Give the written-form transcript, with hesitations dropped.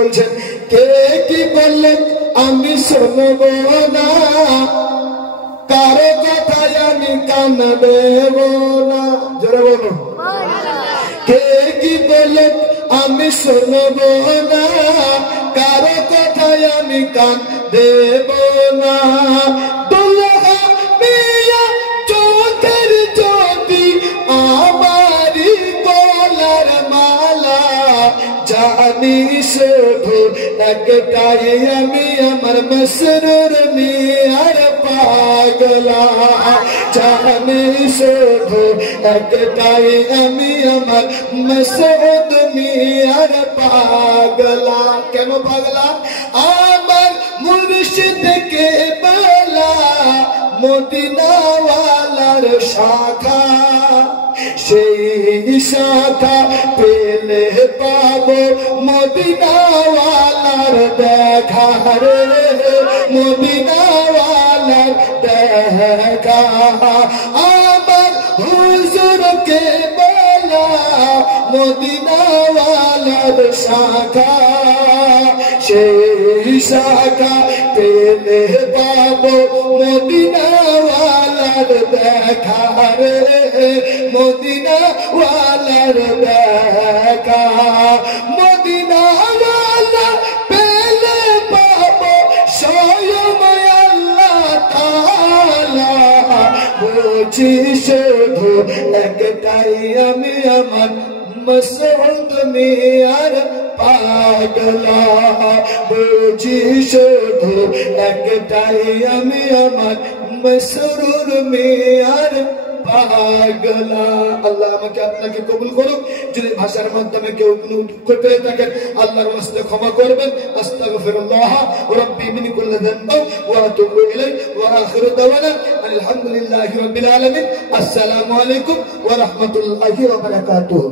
বলছেন কে কি বললেন আমি শুনবো না, কারো কথায় আমি কান দেব না। জোরে বলুন কে কি বললেন আমি শুনবো না, কারো কথায় আমি কান দেব না। দুলহা মিয়া চোখের জ্যোতি আমারি গলার মালা, জানি শুধু একটাই আমি আমার মসরুর মিয়ার পাগলা, জানি শুধু একটাই আমি আমার মসরুর মিয়ার পাগলা। কেন পাগলা? আমার মুর্শিদ কে বলা মদিনা ওয়ালার শাখা, সেই শাখা পেলে পাবো মদিনা ওয়ালার দেখা রে, মদিনা ওয়ালার দেখা। আমার হুজুর কে বলা মদিনা ওয়ালার শাখা, সেই শাখা পেলে পাবো মদিনা ওয়ালার দেখা রে, মদিনা ওয়ালার দেখা। মদিনা ওয়ালা পেলে পাবো স্বয়ং আল্লাহ তাআলা, বুঝি শুধু একটাই আমি আমার মসউদ মিয়ার পাগলা, বুঝি শুধু একটাই আমি আমার মসরুর মিয়ার পাগলা। আল্লাহ আমাকে আপনাকে কবুল করুক। যদি ভাষার মাধ্যমে কেউ কোনো দুঃখ পেয়ে থাকেন আল্লাহর ওয়াস্তে ক্ষমা করবেন। আস্তাগফিরুল্লাহ রাব্বি মিন কুল্লি যানবিন ওয়া আতুবু ইলাইহি ওয়া আখিরু দাওয়ানা আলহামদুলিল্লাহি রাব্বিল আলামিন। আসসালামু আলাইকুম ওয়া রাহমাতুল্লাহি ওয়া বারাকাতুহু।